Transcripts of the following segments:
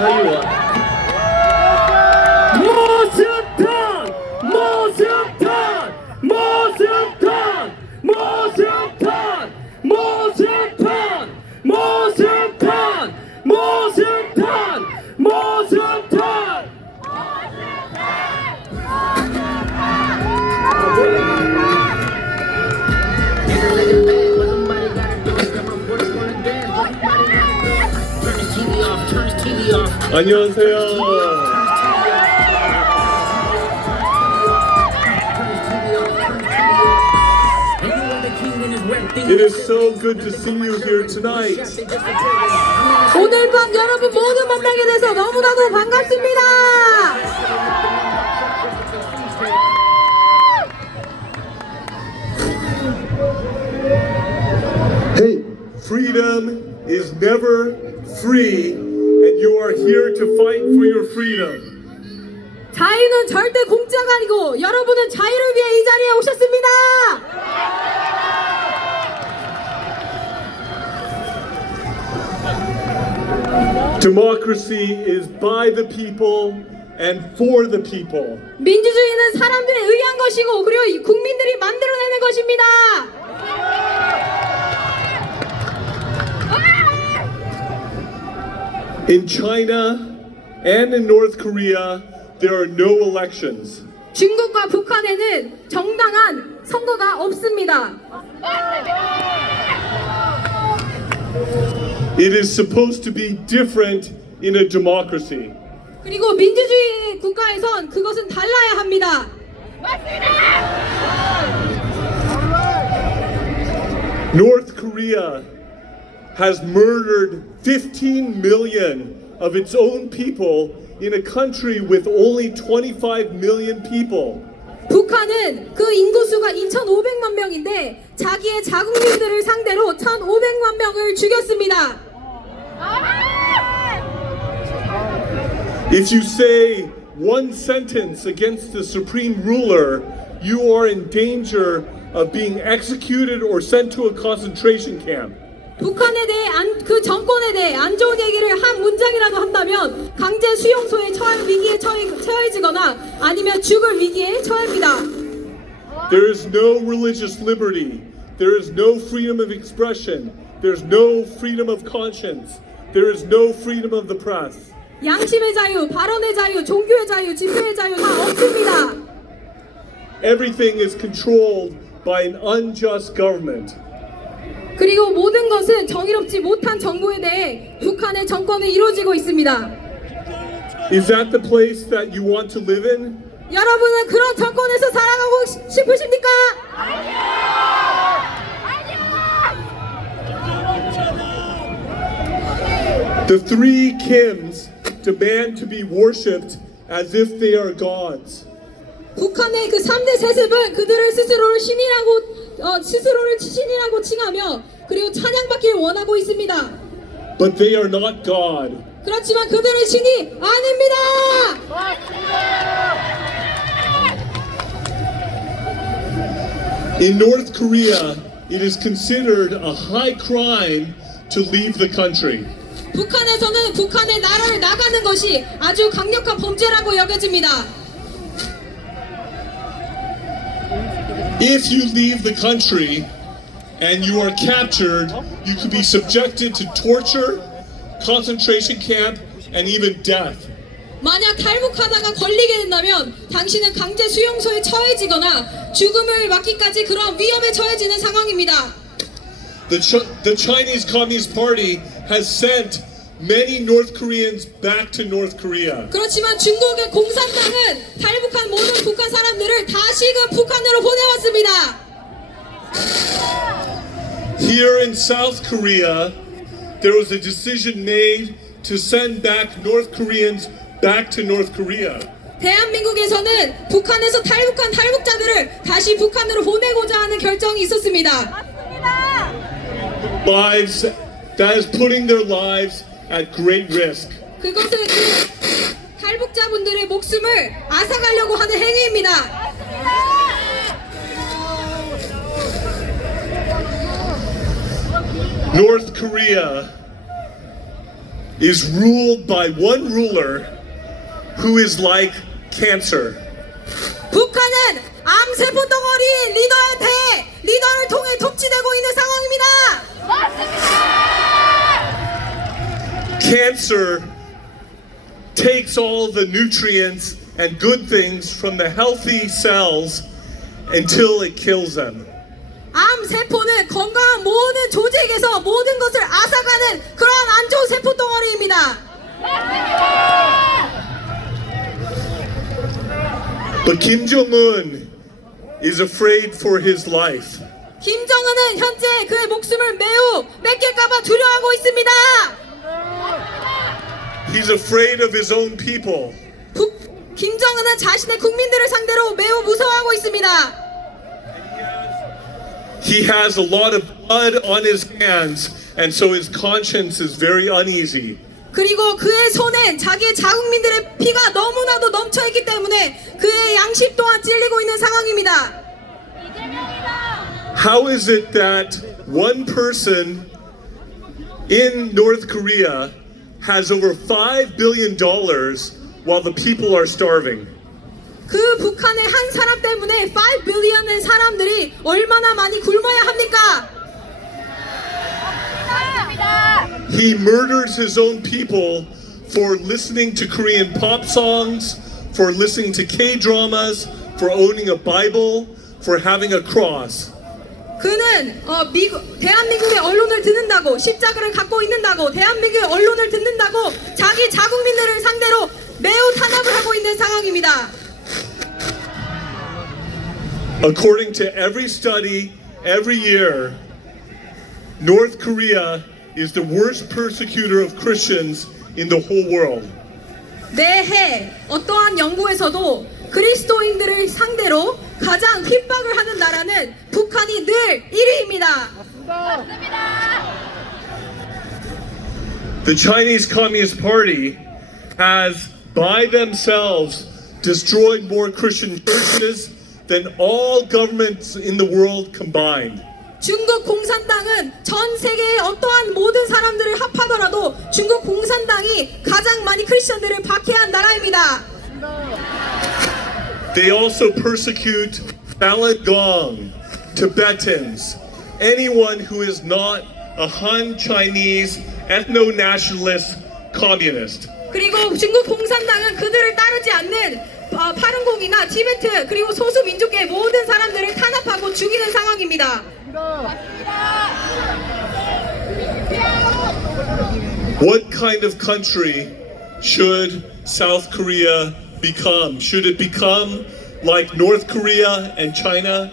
可以我。 안녕하세요. It is so good to see you here tonight. 오늘 밤 여러분 모두 만나게 돼서 너무나도 반갑습니다. Hey, Freedom is never free, and you are here to fight for your freedom. 자유는 절대 공짜가 아니고 여러분은 자유를 위해 이 자리에 오셨습니다. Democracy is by the people and for the people. 민주주의는 사람들에 의한 것이고 그리고 이 국민들이 만들어내는 것입니다. In China and in North Korea, there are no elections. 중국과 북한에는 정당한 선거가 없습니다. It is supposed to be different in a democracy. 그리고 민주주의 국가에선 그것은 달라야 합니다. North Korea has murdered 15 million of its own people in a country with only 25 million people. 북한은 그 인구수가 2,500만 명인데 자기의 자국민들을 상대로 1,500만 명을 죽였습니다. If you say one sentence against the supreme ruler, you are in danger of being executed or sent to a concentration camp. 북한에 대해 안, 그 정권에 대해 안 좋은 얘기를 한 문장이라도 한다면 강제 수용소에 처할 위기에 처해, 처해지거나 아니면 죽을 위기에 처합니다. There is no religious liberty. There is no freedom of expression. There's no freedom of conscience. There is no freedom of the press. 양심의 자유, 발언의 자유, 종교의 자유, 집회의 자유 다 없습니다. Everything is controlled by an unjust government. 그리고 모든 것은 정의롭지 못한 정부에 대해 북한의 정권은 이루어지고 있습니다. Is that the place that you want to live in? 여러분은 그런 정권에서 살아가고 싶- 싶으십니까? The three Kims demand to be worshipped as if they are gods. 북한의 그 3대 세습은 그들을 스스로를 신이라고 어, 스스로를 신이라고 칭하며 그리고 찬양받기를 원하고 있습니다. But they are not God. 그렇지만 그들은 신이 아닙니다. In North Korea, it is considered a high crime to leave the country. 북한에서는 북한의 나라를 나가는 것이 아주 강력한 범죄라고 여겨집니다. If you leave the country and you are captured, you could be subjected to torture, concentration camp, and even death. 만약 탈북하다가 걸리게 된다면 당신은 강제 수용소에 처해지거나 죽음을 맞기까지 그런 위험에 처해지는 상황입니다. The, Ch- the Chinese Communist Party has sent many North Koreans back to North Korea. 그렇지만 중국의 공산당은 탈북한 모든 북한 사람들을 다시금 북한으로 보내왔습니다. Here in South Korea, there was a decision made to send back North Koreans back to North Korea. 대한민국에서는 북한에서 탈북한 탈북자들을 다시 북한으로 보내고자 하는 결정이 있었습니다. Lives that is putting their lives at great risk. 그것은 그 탈북자분들의 목숨을 앗아가려고 하는 행위입니다. North Korea is ruled by one ruler who is like cancer. 북한은 암세포 덩어리 리더한테 리더를 통해 독치되고 있는 상황입니다. Cancer takes all the nutrients and good things from the healthy cells until it kills them. 암세포는 건강한 모든 조직에서 모든 것을 앗아가는 그런 안 좋은 세포 덩어리입니다. But Kim Jong un is afraid for his life. 김정은은 현재 그의 목숨을 매우 뺏길까봐 두려워하고 있습니다. He's afraid of his own people. 북, 김정은은 자신의 국민들을 상대로 매우 무서워하고 있습니다. He has a lot of blood on his hands, and so his conscience is very uneasy. 그리고 그의 손엔 자기의 자국민들의 피가 너무나도 넘쳐 있기 때문에 그의 양심 또한 찔리고 있는 상황입니다. How is it that one person in North Korea has over $5 billion while the people are starving? 그 북한의 한 사람 때문에 5 빌리언의 사람들이 얼마나 많이 굶어야 합니까? He murders his own people for listening to Korean pop songs, for listening to K dramas, for owning a Bible, for having a cross. 그는 어, 미국, 대한민국의 언론을 듣는다고 십자가를 갖고 있는다고 대한민국의 언론을 듣는다고 자기 자국민들을 상대로 매우 탄압을 하고 있는 상황입니다. According to every study, every year, North Korea is the worst persecutor of Christians in the whole world. 매해 어떠한 연구에서도 그리스도인들을 상대로 가장 핍박을 하는 나라는 북한이 늘 1위입니다. The Chinese Communist Party has, by themselves, destroyed more Christian churches than all governments in the world combined. 중국 공산당은 전 세계의 어떠한 모든 사람들을 합하더라도 중국 공산당이 가장 많이 크리스천들을 박해한 나라입니다. They also persecute Falun Gong, Tibetans, anyone who is not a Han Chinese ethno nationalist communist. 그리고 중국 공산당은 그들을 따르지 않는 어, 파룬공이나 티베트 그리고 소수 민족계 모든 사람들을 탄압하고 죽이는 상황입니다. What kind of country should South Korea become? Should it become like North Korea and China?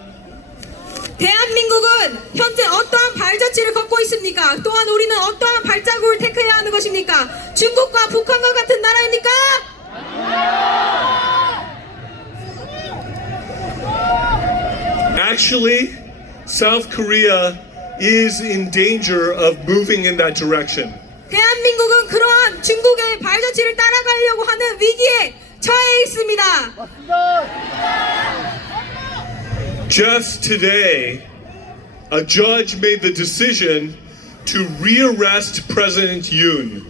대한민국은 현재 어떠한 발자취를 걷고 있습니까? 또한 우리는 어떠한 발자국을 택해야 하는 것입니까? 중국과 북한과 같은 나라입니까? Actually, South Korea is in danger of moving in that direction. 대한민국은 그러한 중국의 발자취를 따라가려고 하는 위기에 처해 있습니다. Just today, a judge made the decision to rearrest President Yoon.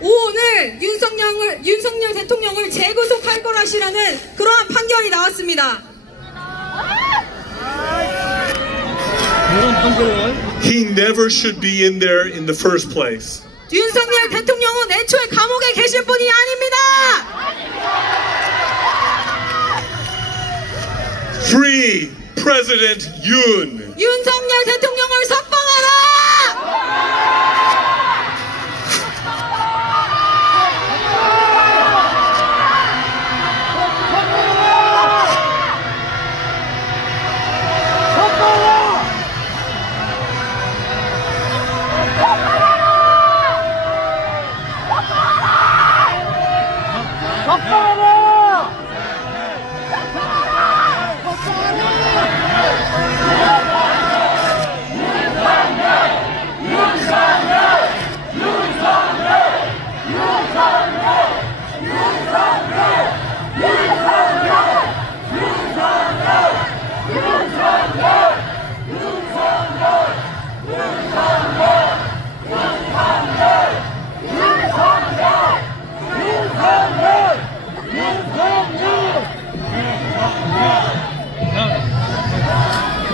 오늘 윤석열을 윤석열 대통령을 재구속할 거라시라는 그러한 판결이 나왔습니다. He never should be in there in the first place. 윤석열 대통령은 애초에 감옥에 계실 분이 아닙니다. Free President Yoon. 윤석열 대통령을 석방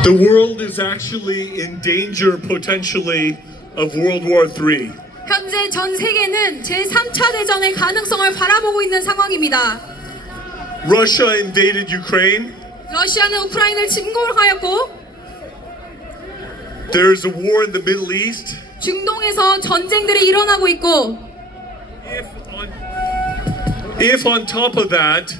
The world is actually in danger potentially of World War III. 현재 전 세계는 제3차 대전의 가능성을 바라보고 있는 상황입니다. Russia invaded Ukraine. 러시아는 우크라이나를 침공하였고 There's a war in the Middle East. 중동에서 전쟁들이 일어나고 있고 If on, if on top of that,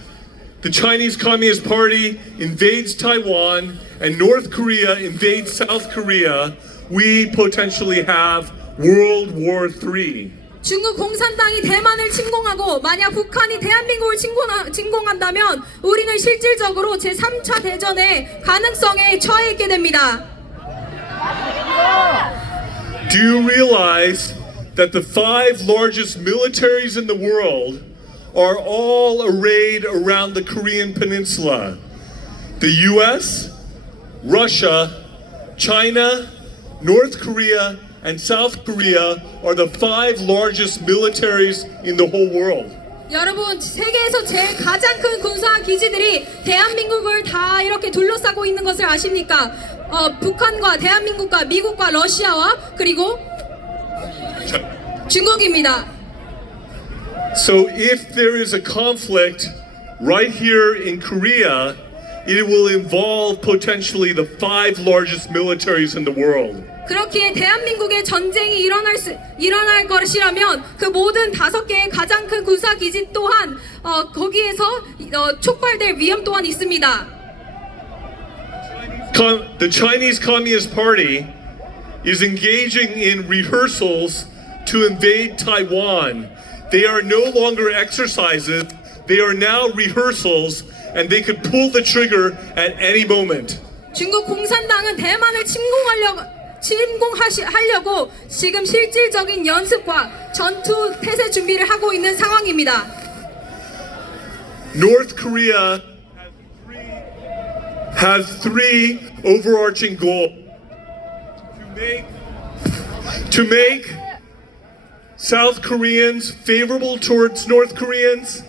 the Chinese Communist Party invades Taiwan and North Korea invades South Korea, we potentially have World War III. 중국 공산당이 대만을 침공하고 만약 북한이 대한민국을 침공하, 침공한다면 우리는 실질적으로 제3차 대전의 가능성에 처해 있게 됩니다. Do you realize that the five largest militaries in the world are all arrayed around the Korean Peninsula? The US, Russia, China, North Korea, and South Korea are the five largest militaries in the whole world. 여러분 세계에서 제일 가장 큰 군사 기지들이 대한민국을 다 이렇게 둘러싸고 있는 것을 아십니까? 어, 북한과 대한민국과 미국과 러시아와 그리고 중국입니다. So if there is a conflict right here in Korea, it will involve potentially the five largest militaries in the world. 그렇기에 대한민국에 전쟁이 일어날 수 일어날 것이라면 그 모든 다섯 개의 가장 큰 군사 기지 또한 어, 거기에서 어, 촉발될 위험 또한 있습니다. Com- the Chinese Communist Party is engaging in rehearsals to invade Taiwan. They are no longer exercises, they are now rehearsals, and they could pull the trigger at any moment. 중국 공산당은 대만을 침공하려고 침공하시 하려고 지금 실질적인 연습과 전투 태세 준비를 하고 있는 상황입니다. North Korea has three overarching goals to make, to make South Koreans favorable towards North Koreans,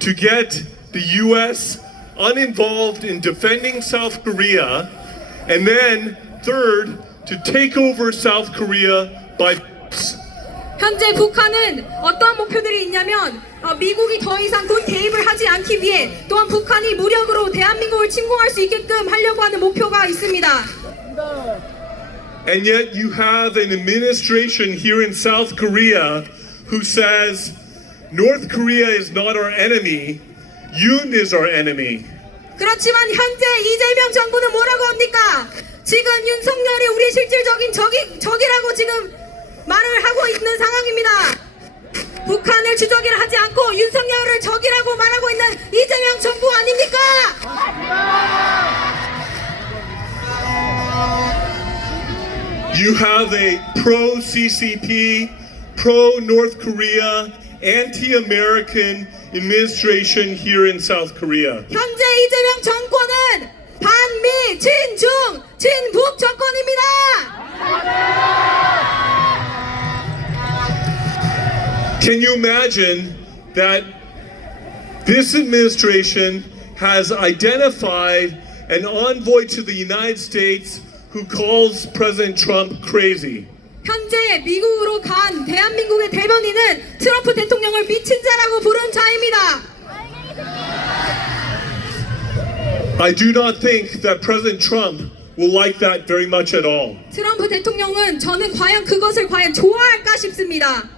to get the U.S. uninvolved in defending South Korea, and then third, to take over South Korea by. 현재 북한은 어떠한 목표들이 있냐면 어, 미국이 더 이상 군 개입을 하지 않기 위해 또한 북한이 무력으로 대한민국을 침공할 수 있게끔 하려고 하는 목표가 있습니다. And yet you have an administration here in South Korea who says North Korea is not our enemy, Yoon is our enemy. 그렇지만 현재 이재명 정부는 뭐라고 합니까? 지금 윤석열이 우리 실질적인 적이, 적이라고 지금 말을 하고 있는 상황입니다. 북한을 주적이라 하지 않고 윤석열을 적이라고 말하고 있는 이재명 정부 아닙니까? You have a pro CCP, pro North Korea, anti American administration here in South Korea. 현재 이재명 정권은 반미, 친중, 친북 정권입니다. Can you imagine that this administration has identified an envoy to the United States who calls President Trump crazy? 현재 미국으로 간 대한민국의 대변인은 트럼프 대통령을 미친 자라고 부른 자입니다. I do not think that President Trump will like that very much at all. 트럼프 대통령은 저는 과연 그것을 과연 좋아할까 싶습니다.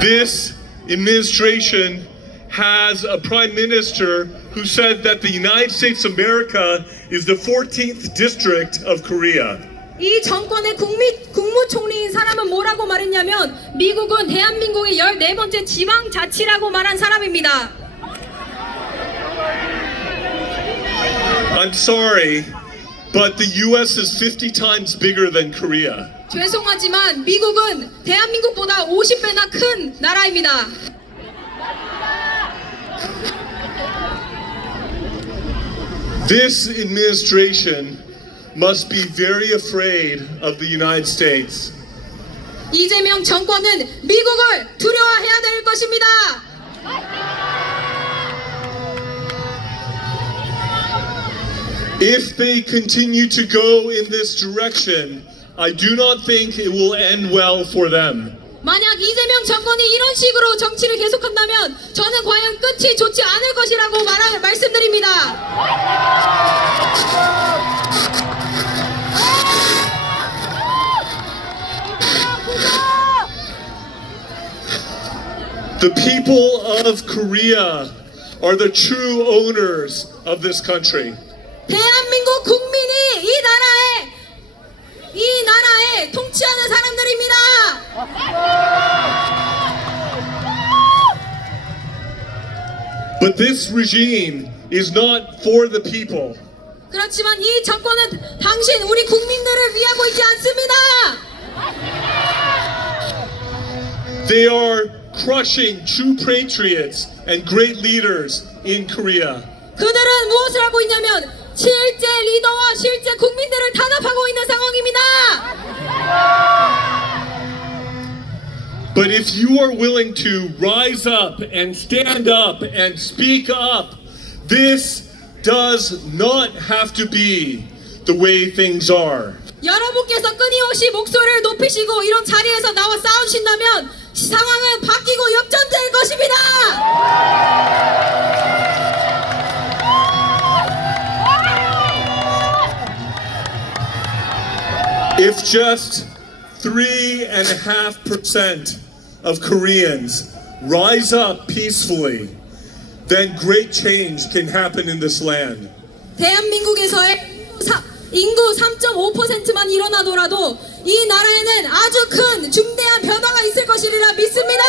This administration has a prime minister who said that the United States of America is the 14th district of Korea. 이 정권의 국미, 국무총리인 사람은 뭐라고 말했냐면 미국은 대한민국의 14번째 지방자치라고 말한 사람입니다. I'm sorry, but the US is 50 times bigger than Korea. 죄송하지만 미국은 대한민국보다 50배나 큰 나라입니다. This administration must be very afraid of the United States. 이재명 정권은 미국을 두려워해야 될 것입니다. If they continue to go in this direction, I do not think it will end well for them. 만약 이재명 정권이 이런 식으로 정치를 계속한다면 저는 과연 끝이 좋지 않을 것이라고 말 말씀드립니다. The people of Korea are the true owners of this country. 대한민국 국민이 이 나라의 이 나라에 통치하는 사람들입니다. But this regime is not for the people. 그렇지만 이 정권은 당신 우리 국민들을 위하고 있지 않습니다. They are crushing true patriots and great leaders in Korea. 그들은 무엇을 하고 있냐면 실제 리더와 실제 국민들을 탄압하고 있는 상황입니다. But if you are willing to rise up and stand up and speak up, this does not have to be the way things are. 여러분께서 끊임없이 목소리를 높이시고 이런 자리에서 나와 싸우신다면 상황은 바뀌고 역전될 것입니다. If just three and a half percent of Koreans rise up peacefully, then great change can happen in this land. 대한민국에서의 사- 인구 3.5%만 일어나더라도 이 나라에는 아주 큰 중대한 변화가 있을 것이라 믿습니다.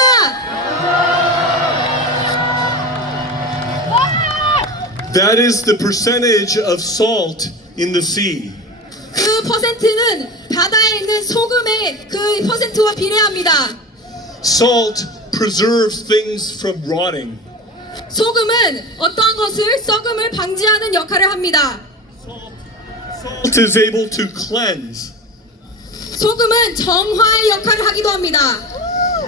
That is the percentage of salt in the sea. 그 퍼센트는 바다에 있는 소금의 그 퍼센트와 비례합니다. Salt preserves things from rotting. 소금은 어떠한 것을 썩음을 방지하는 역할을 합니다. Salt is able to cleanse. 소금은 정화의 역할을 하기도 합니다.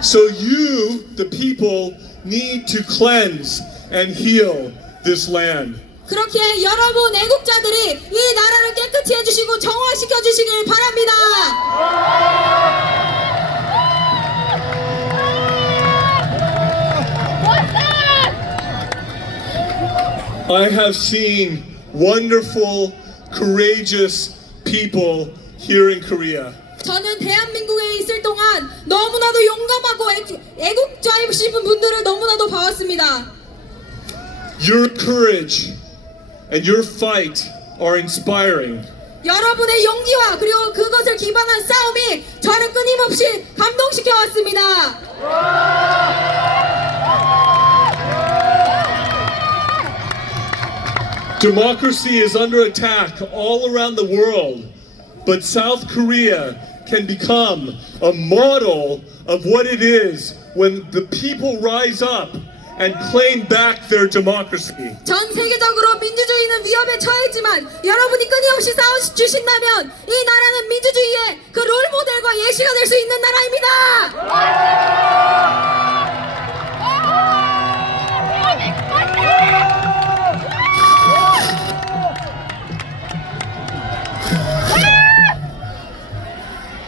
So you, the people, need to cleanse and heal this land. 그렇게 여러분 애국자들이 이 나라를 깨끗이 해주시고 정화시켜 주시길 I have seen wonderful, courageous people here in Korea. 저는 대한민국에 있을 동안 너무나도 용감하고 애- 애국자이신 분들을 너무나도 봐왔습니다. Your courage and your fight are inspiring. 여러분의 용기와 그리고 그것을 기반한 싸움이 저를 끊임없이 감동시켜 왔습니다. Democracy is under attack all around the world, but South Korea can become a model of what it is when the people rise up and claim back their democracy. 전 세계적으로 민주주의는 위협에 처했지만 여러분이 끊임없이 싸워주신다면 이 나라는 민주주의의 그 롤모델과 예시가 될 수 있는 나라입니다.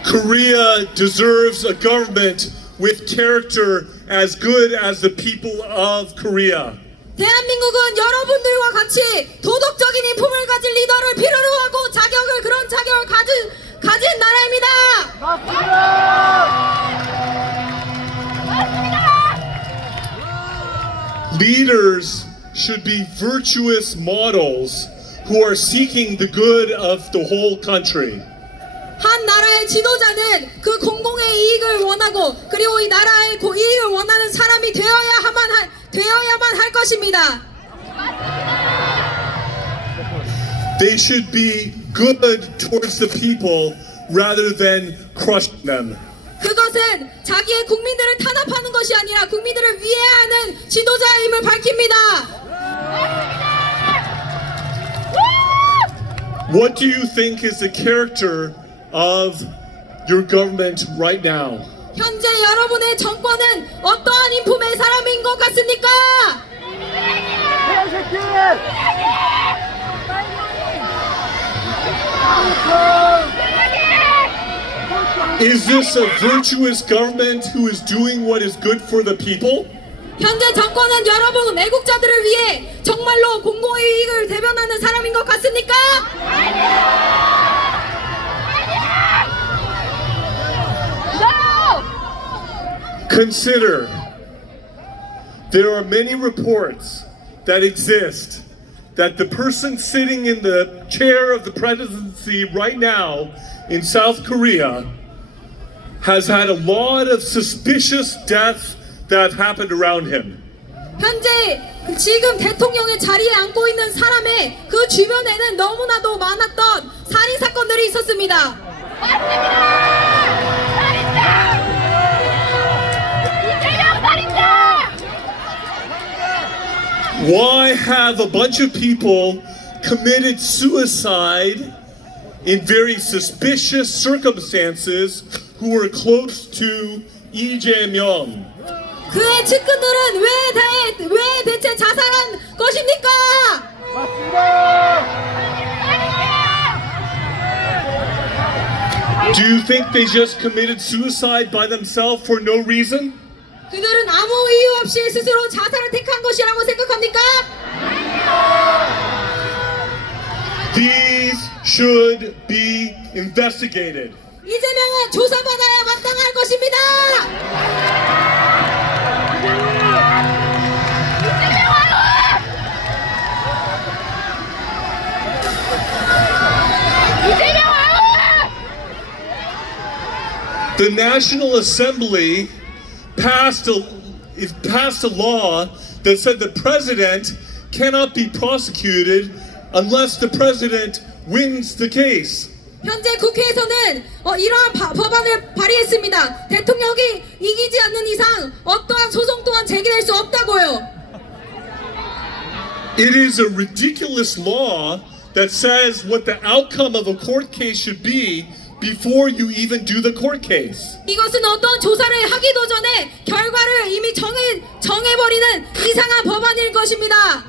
Korea deserves a government with character as good as the people of Korea. 대한민국은 여러분들과 같이 도덕적인 인품을 가진 리더를 필요로 하고 자격을 그런 자격을 가진 가진 나라입니다. Leaders should be virtuous models who are seeking the good of the whole country. 한 나라의 지도자는 그 공공의 이익을 원하고 그리고 이 나라의 고- 이익을 원하는 사람이 되어야만 할, 되어야만 할 것입니다. They should be good towards the people rather than crushing them. 그것은 자기의 국민들을 탄압하는 것이 아니라 국민들을 위해하는 지도자임을 밝힙니다. What do you think is the character of your government right now. 현재 여러분의 정권은 어떠한 인품의 사람인 것 같습니까? Is this a virtuous government who is doing what is good for the people? 현재 정권은 여러분 애국자들을 위해 정말로 공공의 이익을 대변하는 사람인 것 같습니까? Consider there are many reports that exist that the person sitting in the chair of the presidency right now in South Korea has had a lot of suspicious deaths that have happened around him. 현재 지금 대통령의 자리에 앉고 있는 사람의 그 주변에는 너무나도 많았던 살인 사건들이 있었습니다. 이재명 Why have a bunch of people committed suicide in very suspicious circumstances who were close to Lee Jae-myung? 그의 측근들은 왜, 대, 왜 대체 자살한 것입니까? Do you think they just committed suicide by themselves for no reason? 그들은 아무 이유 없이 스스로 자살을 택한 것이라고 생각합니까? These should be investigated. 이재명은 조사받아야 마땅할 것입니다. 이재명 아웃! The National Assembly passed a, is passed a law that said the president cannot be prosecuted unless the president wins the case. 현재 국회에서는 어, 이러한 바- 법안을 발의했습니다. 대통령이 이기지 않는 이상 어떠한 소송 또한 제기될 수 없다고요. It is a ridiculous law that says what the outcome of a court case should be before you even do the court case. 이것은 어떤 조사를 하기도 전에 결과를 이미 정해 정해버리는 이상한 법안일 것입니다.